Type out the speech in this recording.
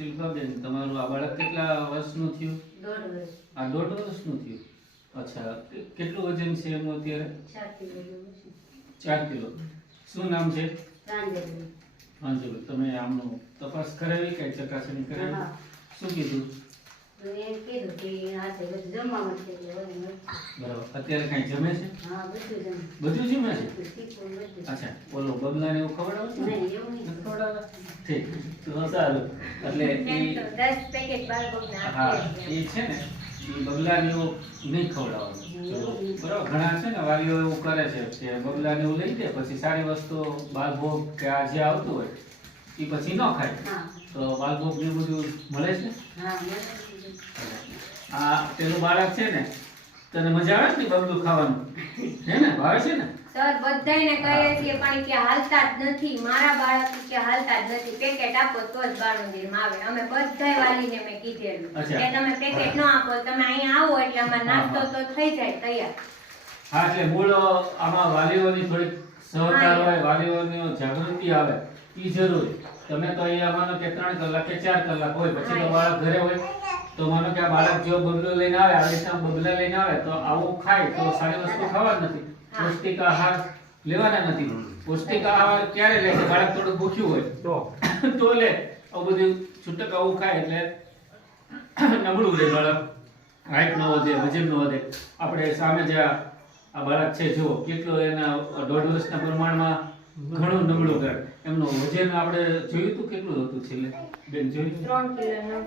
શિલ્પાબેન, તમારું આ બાળક કેટલા વર્ષનું થયું? 1.5 વર્ષ. આ 1.5 વર્ષનું થયું. અચ્છા, કેટલું વજન છે એનું અત્યારે? 4 કિલો જેવું છે. 4 કિલો. શું નામ છે? પ્રાંજલી. અંજુ, તમે આમનું તપાસ કરાવી કે ચકાસણી કરાવી? હા. શું કીધું? તો એમ કીધું કે હાથે બધું જમવામાં છે એટલે હવે નથી. બરાબર. અત્યારે કઈ જમે છે? હા, બધું જમે. બધું જમે છે? તીખું બધું. અચ્છા, ઓલો બબલાને એવું ખવડાવો છો? નહીં, એવું નહીં. નથી ખવડાવતા? ઠીક, તો સારું. એટલે એમ ઈ તો 10 પેકેટ બાળકોને હા, આપીએ એ છે ને, એ બબલાને એવું નહીં ખવડાવવાનું. બરાબર, ઘણા છે ને વાલીઓ એવું કરે છે કે બબલાને એવું લઈ દે, પછી સારી વસ્તુ બાલભોગ કે આ જે આવતું હોય એ પછી ન ખાય. હા. તો બાલભોગ ને બધું મળે છે. હા, મળે. આ પેલું બાળક છે ને, તને મજા આવે છે ને બબલું ખાવાનું? હે ને, ભાવે છે ને? સર બધાયને કહીએ છીએ પણ કે હાલતા જ નથી. મારા બાળક કે હાલતા જ નથી. પેકેટ આપો તો જ બાળ મંદિરમાં આવે. અમે બધાય વાલીને મેં કીધેલું અચ્છા. કે તમે પેકેટ ન આપો, તમે અહીંયા આવો એટલે અમારો નાસ્તો તો થઈ જાય તૈયાર. હા, એટલે મૂળ આમાં વાલીઓની થોડીક સહકાર હોય, વાલીઓની જાગૃતિ આવે એ જરૂરી. તમે તો અહીંયા માનો કે 3 કલાક કે 4 કલાક હોય, પછી તો બાળક ઘરે હોય, તો માનો કે આ બાળક જો બબલો લઈને આવે, આ રીતના બબલા લઈને આવે, તો આવું ખાય તો સારી વસ્તુ ખાવા જ નથી. પૌષ્ટિક આહાર લેવાના નથી. પૌષ્ટિક આહાર ક્યારે લે છે? બાળક થોડું ભૂખ્યું હોય તો લે. આવું બધું છૂટક આવું ખાય એટલે નબળું રહે બાળક, હાઈટ ન વધે, વજન ન વધે. આપણે સામે જે આ બાળક છે જુઓ કેટલો એના 1.5 વર્ષના પ્રમાણમાં ઘણું નબળું કરે. એમનું વજન આપણે જોયું હતું કેટલું હતું છેલ્લે બેન? જોયું? 3 કિલો